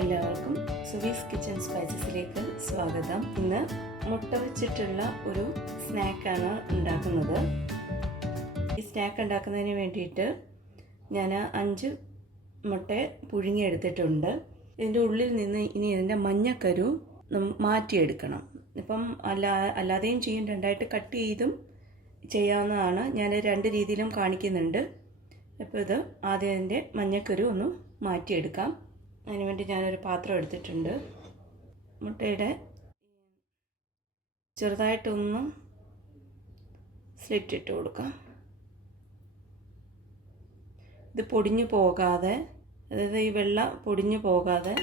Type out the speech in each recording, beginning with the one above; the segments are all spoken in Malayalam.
എല്ലാവർക്കും സുവീസ് കിച്ചൺ സ്പൈസസിലേക്ക് സ്വാഗതം. ഇന്ന് മുട്ട വെച്ചിട്ടുള്ള ഒരു സ്നാക്കാണ് ഉണ്ടാക്കുന്നത്. ഈ സ്നാക്ക് ഉണ്ടാക്കുന്നതിന് വേണ്ടിയിട്ട് ഞാൻ 5 മുട്ട പുഴുങ്ങിയെടുത്തിട്ടുണ്ട്. ഇതിൻ്റെ ഉള്ളിൽ നിന്ന് ഇനി ഇതിൻ്റെ മഞ്ഞക്കരു മാറ്റിയെടുക്കണം. ഇപ്പം അല്ലാതെയും ചെയ്യും, രണ്ടായിട്ട് കട്ട് ചെയ്തും ചെയ്യാവുന്നതാണ്. ഞാൻ 2 രീതിയിലും കാണിക്കുന്നുണ്ട്. അപ്പോൾ ഇത് ആദ്യം അതിൻ്റെ മഞ്ഞക്കരു ഒന്ന് മാറ്റിയെടുക്കാം. അതിനുവേണ്ടി ഞാനൊരു പാത്രം എടുത്തിട്ടുണ്ട്. മുട്ടയുടെ ചെറുതായിട്ടൊന്ന് സ്ലിറ്റ് ഇട്ട് കൊടുക്കാം. ഇത് പൊടിഞ്ഞു പോകാതെ, അതായത് ഈ വെള്ള പൊടിഞ്ഞു പോകാതെ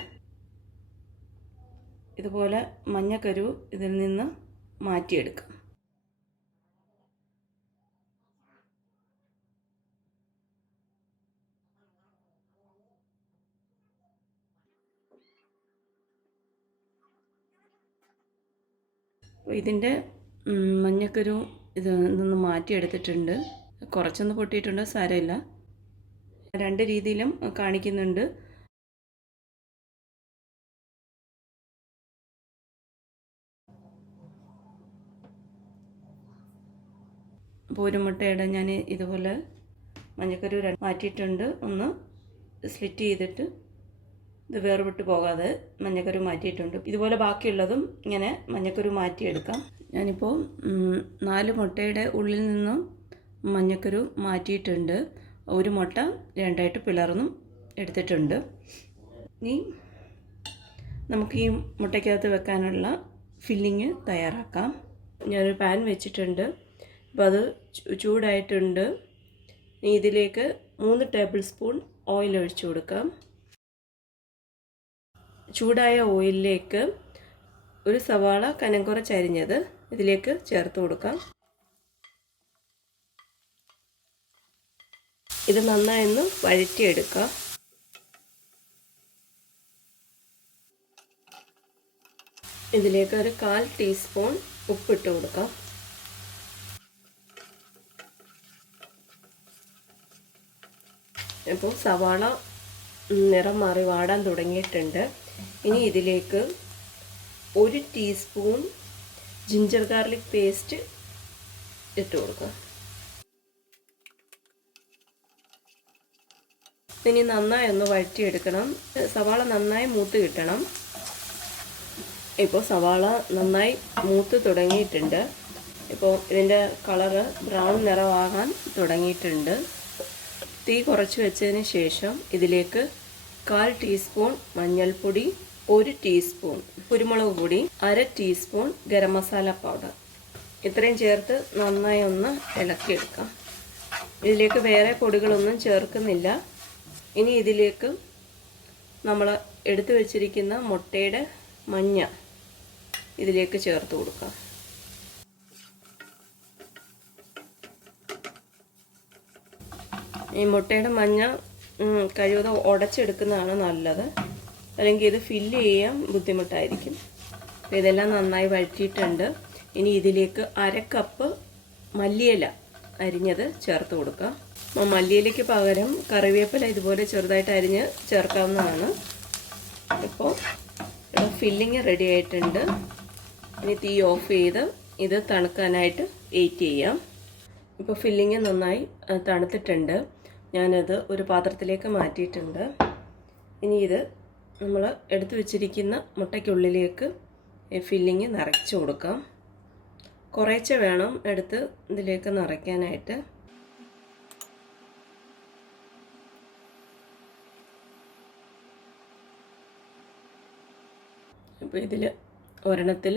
ഇതുപോലെ മഞ്ഞക്കരു ഇതിൽ നിന്ന് മാറ്റിയെടുക്കാം. ഇതിൻ്റെ മഞ്ഞക്കരു നിന്ന് മാറ്റിയെടുത്തിട്ടുണ്ട്. കുറച്ചൊന്ന് പൊട്ടിയിട്ടുണ്ട്, സാരമില്ല. 2 രീതിയിലും കാണിക്കുന്നുണ്ട്. അപ്പോൾ ഒരു മുട്ടയുടെ ഞാൻ ഇതുപോലെ മഞ്ഞക്കരു മാറ്റിയിട്ടുണ്ട്. ഒന്ന് സ്ലിറ്റ് ചെയ്തിട്ട് ഇത് വേർവിട്ട് പോകാതെ മഞ്ഞക്കരു മാറ്റിയിട്ടുണ്ട്. ഇതുപോലെ ബാക്കിയുള്ളതും ഇങ്ങനെ മഞ്ഞക്കരു മാറ്റിയെടുക്കാം. ഞാനിപ്പോൾ 4 മുട്ടയുടെ ഉള്ളിൽ നിന്നും മഞ്ഞക്കരു മാറ്റിയിട്ടുണ്ട്. ഒരു മുട്ട 2ആയിട്ട് പിളർന്നും എടുത്തിട്ടുണ്ട്. ഇനി നമുക്ക് ഈ മുട്ടയ്ക്കകത്ത് വെക്കാനുള്ള ഫില്ലിങ് തയ്യാറാക്കാം. ഞാനൊരു പാൻ വെച്ചിട്ടുണ്ട്. അപ്പോൾ അത് ചൂടായിട്ടുണ്ട്. ഇനി ഇതിലേക്ക് 3 ടേബിൾ സ്പൂൺ ഓയിൽ ഒഴിച്ചു കൊടുക്കാം. ചൂടായ ഓയിലിലേക്ക് ഒരു സവാള കനം കുറച്ചരിഞ്ഞത് ഇതിലേക്ക് ചേർത്ത് കൊടുക്കാം. ഇത് നന്നായി വഴറ്റിയെടുക്കാം. ഇതിലേക്ക് ഒരു 1/4 ടീസ്പൂൺ ഉപ്പിട്ട് കൊടുക്കാം. ഇപ്പോൾ സവാള നിറം മാറി വാടാൻ തുടങ്ങിയിട്ടുണ്ട്. ഇനി ഇതിലേക്ക് 1 ടീസ്പൂൺ ജിഞ്ചർ ഗാർലിക് പേസ്റ്റ് ഇട്ട് കൊടുക്കുക. ഇനി നന്നായി ഒന്ന് വഴറ്റിയെടുക്കണം. സവാള നന്നായി മൂത്ത് കിട്ടണം. ഇപ്പോൾ സവാള നന്നായി മൂത്ത് തുടങ്ങിയിട്ടുണ്ട്. ഇപ്പോൾ ഇതിൻ്റെ കളറ് ബ്രൗൺ നിറമാകാൻ തുടങ്ങിയിട്ടുണ്ട്. തീ കുറച്ച് വെച്ചതിന് ശേഷം ഇതിലേക്ക് 1/4 ടീസ്പൂൺ മഞ്ഞൾപ്പൊടി, 1 ടീസ്പൂൺ കുരുമുളക് പൊടി, 1/2 ടീസ്പൂൺ ഗരം മസാല പൗഡർ ഇത്രയും ചേർത്ത് നന്നായി ഒന്ന് ഇളക്കിയെടുക്കാം. ഇതിലേക്ക് വേറെ പൊടികളൊന്നും ചേർക്കുന്നില്ല. ഇനി ഇതിലേക്ക് നമ്മൾ എടുത്തു വെച്ചിരിക്കുന്ന മുട്ടയുടെ മഞ്ഞ ഇതിലേക്ക് ചേർത്ത് കൊടുക്കാം. ഈ മുട്ടയുടെ മഞ്ഞ കഴിവതും ഉടച്ചെടുക്കുന്നതാണ് നല്ലത്, അല്ലെങ്കിൽ ഇത് ഫില്ല് ചെയ്യാൻ ബുദ്ധിമുട്ടായിരിക്കും. അപ്പോൾ ഇതെല്ലാം നന്നായി വഴറ്റിയിട്ടുണ്ട്. ഇനി ഇതിലേക്ക് 1/2 കപ്പ് മല്ലിയില അരിഞ്ഞത് ചേർത്ത് കൊടുക്കാം. മല്ലിയിലയ്ക്ക് പകരം കറിവേപ്പില ഇതുപോലെ ചെറുതായിട്ട് അരിഞ്ഞ് ചേർക്കാവുന്നതാണ്. ഇപ്പോൾ ഫില്ലിങ് റെഡി ആയിട്ടുണ്ട്. ഇനി തീ ഓഫ് ചെയ്ത് ഇത് തണുക്കാനായിട്ട് വെയിറ്റ് ചെയ്യാം. ഇപ്പോൾ ഫില്ലിങ് നന്നായി തണുത്തിട്ടുണ്ട്. ഞാനത് ഒരു പാത്രത്തിലേക്ക് മാറ്റിയിട്ടുണ്ട്. ഇനി ഇത് നമ്മൾ എടുത്തു വെച്ചിരിക്കുന്ന മുട്ടയ്ക്കുള്ളിലേക്ക് ഫില്ലിങ് നിറച്ച് കൊടുക്കാം. കുറേശ്ശെ വേണം എടുത്ത് ഇതിലേക്ക് നിറയ്ക്കാനായിട്ട്. അപ്പോൾ ഇതിൽ ഒരെണ്ണത്തിൽ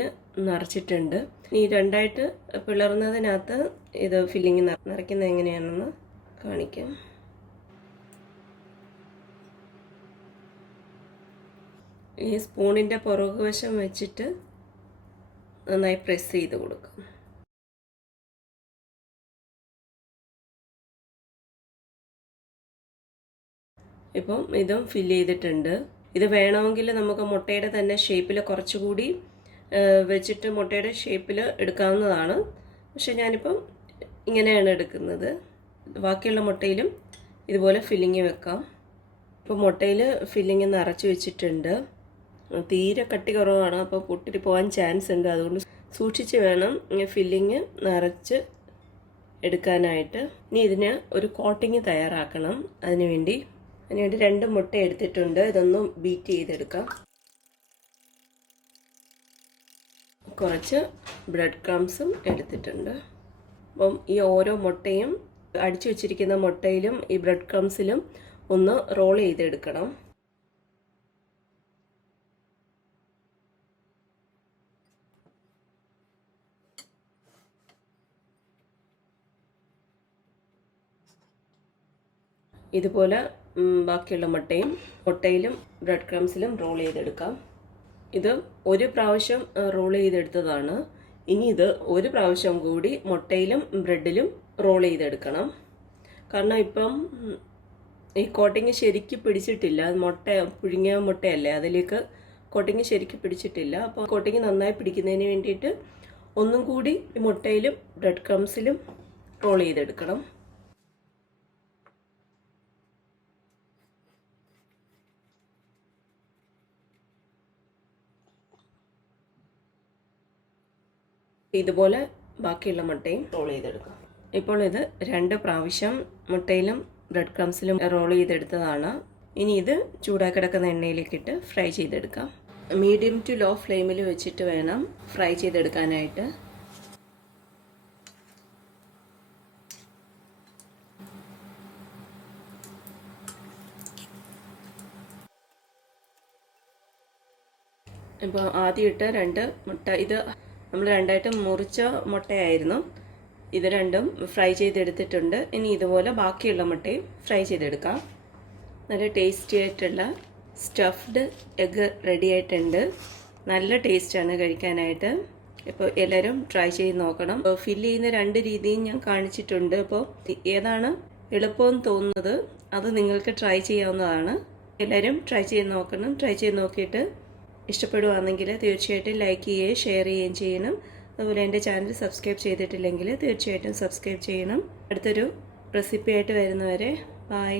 നിറച്ചിട്ടുണ്ട്. ഈ 2ആയിട്ട് പിളർന്നതിനകത്ത് ഇത് ഫില്ലിങ് നിറയ്ക്കുന്നത് എങ്ങനെയാണെന്ന് കാണിക്കാം. ഈ സ്പൂണിൻ്റെ പുറകുവശം വെച്ചിട്ട് നന്നായി പ്രസ് ചെയ്ത് കൊടുക്കാം. ഇപ്പം ഇതും ഫില്ല് ചെയ്തിട്ടുണ്ട്. ഇത് വേണമെങ്കിൽ നമുക്ക് മുട്ടയുടെ തന്നെ ഷേപ്പിൽ കുറച്ചുകൂടി വെച്ചിട്ട് മുട്ടയുടെ ഷേപ്പിൽ എടുക്കാവുന്നതാണ്. പക്ഷെ ഞാനിപ്പം ഇങ്ങനെയാണ് എടുക്കുന്നത്. ബാക്കിയുള്ള മുട്ടയിലും ഇതുപോലെ ഫില്ലിങ് വെക്കാം. ഇപ്പോൾ മുട്ടയിൽ ഫില്ലിങ് നിറച്ച് വെച്ചിട്ടുണ്ട്. തീരെ കട്ടി കുറവാണ്, അപ്പോൾ പൊട്ടി പോകാൻ ചാൻസ് ഉണ്ട്. അതുകൊണ്ട് സൂക്ഷിച്ച് വേണം ഫില്ലിങ് നിറച്ച് എടുക്കാനായിട്ട്. ഇനി ഇതിന് ഒരു കോട്ടിങ് തയ്യാറാക്കണം. അതിനുവേണ്ടി 2 മുട്ട എടുത്തിട്ടുണ്ട്. ഇതൊന്നും ബീറ്റ് ചെയ്തെടുക്കാം. കുറച്ച് ബ്രെഡ് ക്രംസും എടുത്തിട്ടുണ്ട്. അപ്പം ഈ ഓരോ മുട്ടയും അടിച്ചു വെച്ചിരിക്കുന്ന മുട്ടയിലും ഈ ബ്രെഡ് ക്രംസിലും ഒന്ന് റോൾ ചെയ്തെടുക്കണം. ഇതുപോലെ ബാക്കിയുള്ള മുട്ടയിലും ബ്രെഡ് ക്രംസിലും റോൾ ചെയ്തെടുക്കാം. ഇത് ഒരു പ്രാവശ്യം റോൾ ചെയ്തെടുത്തതാണ്. ഇനി ഇത് ഒരു പ്രാവശ്യം കൂടി മുട്ടയിലും ബ്രെഡിലും റോൾ ചെയ്തെടുക്കണം. കാരണം ഇപ്പം ഈ കോട്ടിങ് ശരിക്ക് പിടിച്ചിട്ടില്ല. പുഴുങ്ങിയ മുട്ടയല്ലേ, അതിലേക്ക് കോട്ടിങ് ശരിക്ക് പിടിച്ചിട്ടില്ല. അപ്പോൾ കോട്ടിങ് നന്നായി പിടിക്കുന്നതിന് വേണ്ടിയിട്ട് ഒന്നും കൂടി ഈ മുട്ടയിലും ബ്രെഡ് ക്രംസിലും റോൾ ചെയ്തെടുക്കണം. ഇതുപോലെ ബാക്കിയുള്ള മുട്ടയും റോൾ ചെയ്തെടുക്കാം. ഇപ്പോൾ ഇത് 2 പ്രാവശ്യം മുട്ടയിലും ബ്രെഡ് ക്രംസിലും റോൾ ചെയ്തെടുത്തതാണ്. ഇനി ഇത് ചൂടാക്കി കിടക്കുന്ന എണ്ണയിലേക്കിട്ട് ഫ്രൈ ചെയ്തെടുക്കാം. മീഡിയം ടു ലോ ഫ്ലെയിമിൽ വെച്ചിട്ട് വേണം ഫ്രൈ ചെയ്തെടുക്കാനായിട്ട്. ഇപ്പോൾ ആദ്യം ഇട്ട 2 മുട്ട, ഇത് നമ്മൾ 2ആയിട്ട് മുറിച്ച മുട്ടയായിരുന്നു. ഇത് 2ഉം ഫ്രൈ ചെയ്തെടുത്തിട്ടുണ്ട്. ഇനി ഇതുപോലെ ബാക്കിയുള്ള മുട്ടയും ഫ്രൈ ചെയ്തെടുക്കാം. നല്ല ടേസ്റ്റി ആയിട്ടുള്ള സ്റ്റഫ്ഡ് എഗ്ഗ് റെഡി ആയിട്ടുണ്ട്. നല്ല ടേസ്റ്റാണ് കഴിക്കാനായിട്ട്. ഇപ്പോൾ എല്ലാവരും ട്രൈ ചെയ്ത് നോക്കണം. ഫില്ല് ചെയ്യുന്ന 2 രീതിയും ഞാൻ കാണിച്ചിട്ടുണ്ട്. അപ്പോൾ ഏതാണ് എളുപ്പമെന്ന് തോന്നുന്നത് അത് നിങ്ങൾക്ക് ട്രൈ ചെയ്യാവുന്നതാണ്. എല്ലാവരും ട്രൈ ചെയ്ത് നോക്കണം. ട്രൈ ചെയ്ത് നോക്കിയിട്ട് ഇഷ്ടപ്പെടുകയാണെങ്കിൽ തീർച്ചയായിട്ടും ലൈക്ക് ചെയ്യുകയും ഷെയർ ചെയ്യുകയും ചെയ്യണം. അതുപോലെ എൻ്റെ ചാനൽ സബ്സ്ക്രൈബ് ചെയ്തിട്ടില്ലെങ്കിൽ തീർച്ചയായിട്ടും സബ്സ്ക്രൈബ് ചെയ്യണം. അടുത്തൊരു റെസിപ്പി ആയിട്ട് വരുന്നവരെ ബൈ.